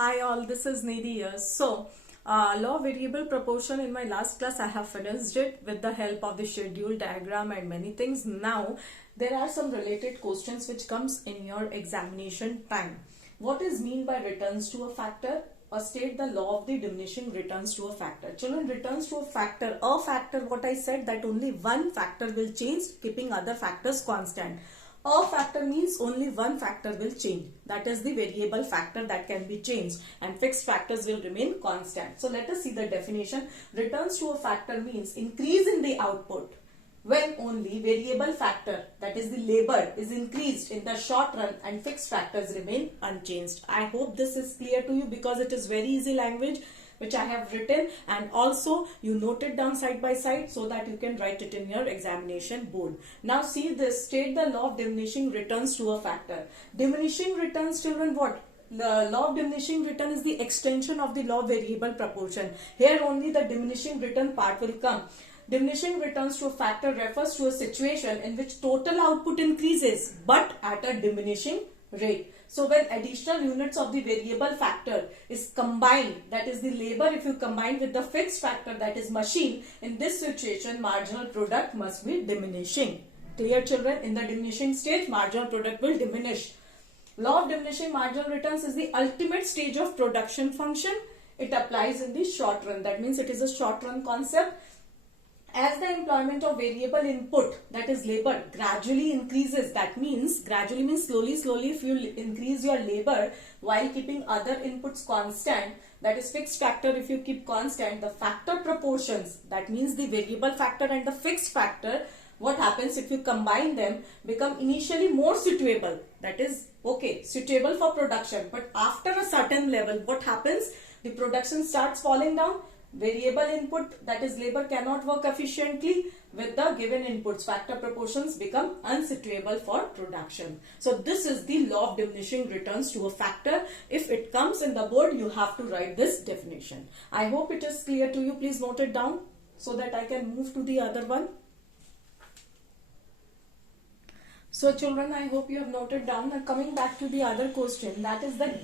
Hi all, this is Nidhi here. Law variable proportion in my last class I have finished it with the help of the schedule diagram and many things. Now there are some related questions which comes in your examination time. What is mean by returns to a factor? Or state the law of the diminishing returns to a factor. Children, returns to a factor what I said, that only one factor will change keeping other factors constant. A factor means only one factor will change. That is the variable factor that can be changed, and fixed factors will remain constant. So let us see the definition. Returns to a factor means increase in the output when only variable factor, that is the labor, is increased in the short run and fixed factors remain unchanged. I hope this is clear to you because it is very easy language which I have written, and also you note it down side by side so that you can write it in your examination board. Now see this, state the law of diminishing returns to a factor. Diminishing returns, children, what? The law of diminishing return is the extension of the law of variable proportion. Here only the diminishing return part will come. Diminishing returns to a factor refers to a situation in which total output increases but at a diminishing rate. So when additional units of the variable factor is combined, that is the labor, if you combine with the fixed factor, that is machine, in this situation marginal product must be diminishing. Clear, children? In the diminishing stage, marginal product will diminish. Law of diminishing marginal returns is the ultimate stage of production function. It applies in the short run. That means it is a short run concept. As the employment of variable input, that is labor, gradually increases, that means gradually means slowly, if you increase your labor while keeping other inputs constant, that is fixed factor, if you keep constant, the factor proportions, that means the variable factor and the fixed factor, what happens if you combine them, become initially more suitable, that is okay, suitable for production, but after a certain level, what happens? The production starts falling down. Variable input, that is labor, cannot work efficiently with the given inputs. Factor proportions become unsuitable for production. So this is the law of diminishing returns to a factor. If it comes in the board, you have to write this definition. I hope it is clear to you. Please note it down so that I can move to the other one. So children, I hope you have noted down. Now coming back to the other question, that is the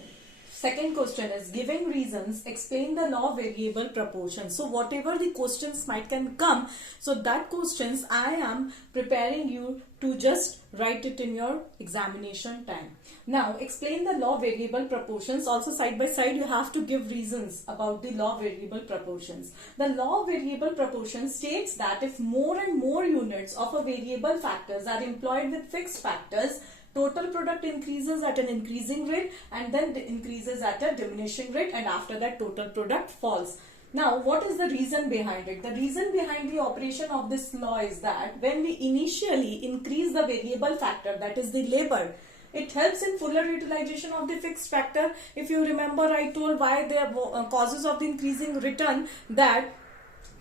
second question is giving reasons, explain the law of variable proportion. So whatever the questions might can come, so that questions I am preparing you to just write it in your examination time. Now explain the law of variable proportions. Also side by side you have to give reasons about the law of variable proportions. The law of variable proportions states that if more and more units of a variable factors are employed with fixed factors, total product increases at an increasing rate and then increases at a diminishing rate, and after that total product falls. Now what is the reason behind it? The reason behind the operation of this law is that when we initially increase the variable factor, that is the labor, it helps in fuller utilization of the fixed factor. If you remember, I told why the causes of the increasing return, that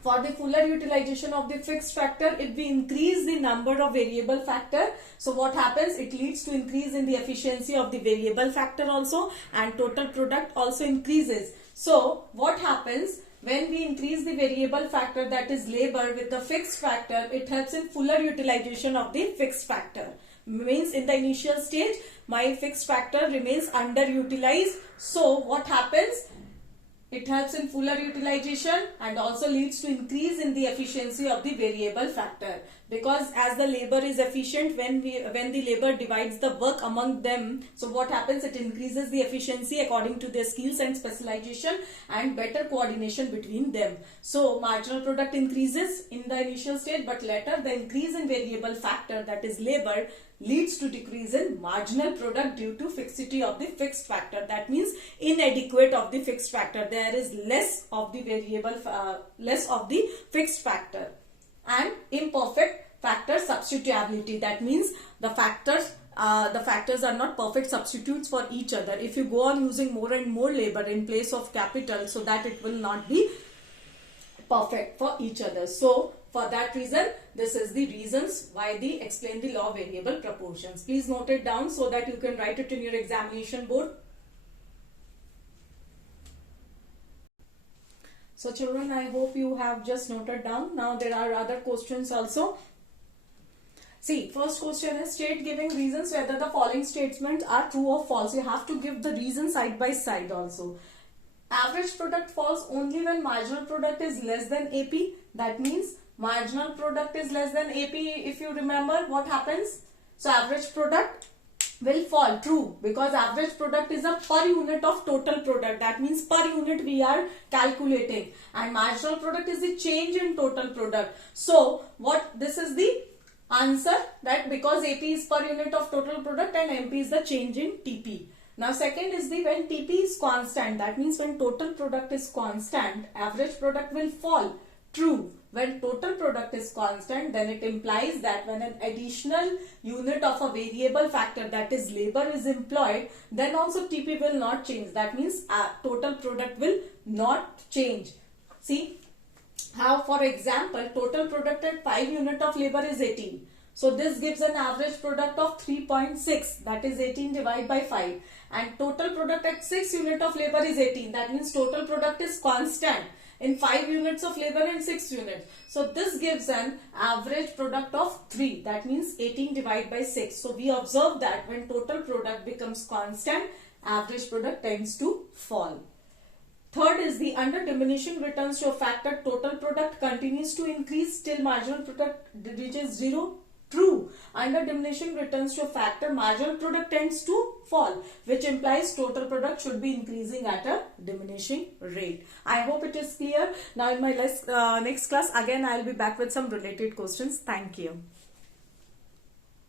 for the fuller utilization of the fixed factor, if we increase the number of variable factor, so what happens? It leads to increase in the efficiency of the variable factor also, and total product also increases. So what happens? When we increase the variable factor, that is labor, with the fixed factor, it helps in fuller utilization of the fixed factor. Means in the initial stage, my fixed factor remains underutilized. So what happens? It helps in fuller utilization and also leads to increase in the efficiency of the variable factor, because as the labor is efficient, when the labor divides the work among them, so what happens? It increases the efficiency according to their skills and specialization and better coordination between them. So marginal product increases in the initial stage, but later the increase in variable factor, that is labor, leads to decrease in marginal product due to fixity of the fixed factor. That means inadequate of the fixed factor. There is less of the less of the fixed factor, and imperfect factor substitutability. That means the factors are not perfect substitutes for each other. If you go on using more and more labor in place of capital, so that it will not be perfect for each other. So for that reason, this is the reasons why they explain the law of variable proportions. Please note it down so that you can write it in your examination board. So children, I hope you have just noted down. Now there are other questions also. See, first question is state giving reasons whether the following statements are true or false. You have to give the reason side by side also. Average product falls only when marginal product is less than AP. That means marginal product is less than AP. If you remember what happens, so average product will fall. True, because average product is a per unit of total product. That means per unit we are calculating, and marginal product is the change in total product. So what this is the answer, that because AP is per unit of total product and MP is the change in TP. Now second is the when TP is constant, that means when total product is constant, average product will fall. True. When total product is constant, then it implies that when an additional unit of a variable factor, that is labor, is employed, then also TP will not change. That means total product will not change. See how, for example, total product at 5 unit of labor is 18. So this gives an average product of 3.6, that is 18 divided by 5. And total product at 6 unit of labor is 18. That means total product is constant in 5 units of labor and 6 units. So this gives an average product of 3. That means 18 divided by 6. So we observe that when total product becomes constant, average product tends to fall. Third is the under diminishing returns to a factor, total product continues to increase till marginal product reaches 0. True. Under diminishing returns to a factor, marginal product tends to fall, which implies total product should be increasing at a diminishing rate. I hope it is clear. Now in my next class, again I will be back with some related questions. Thank you.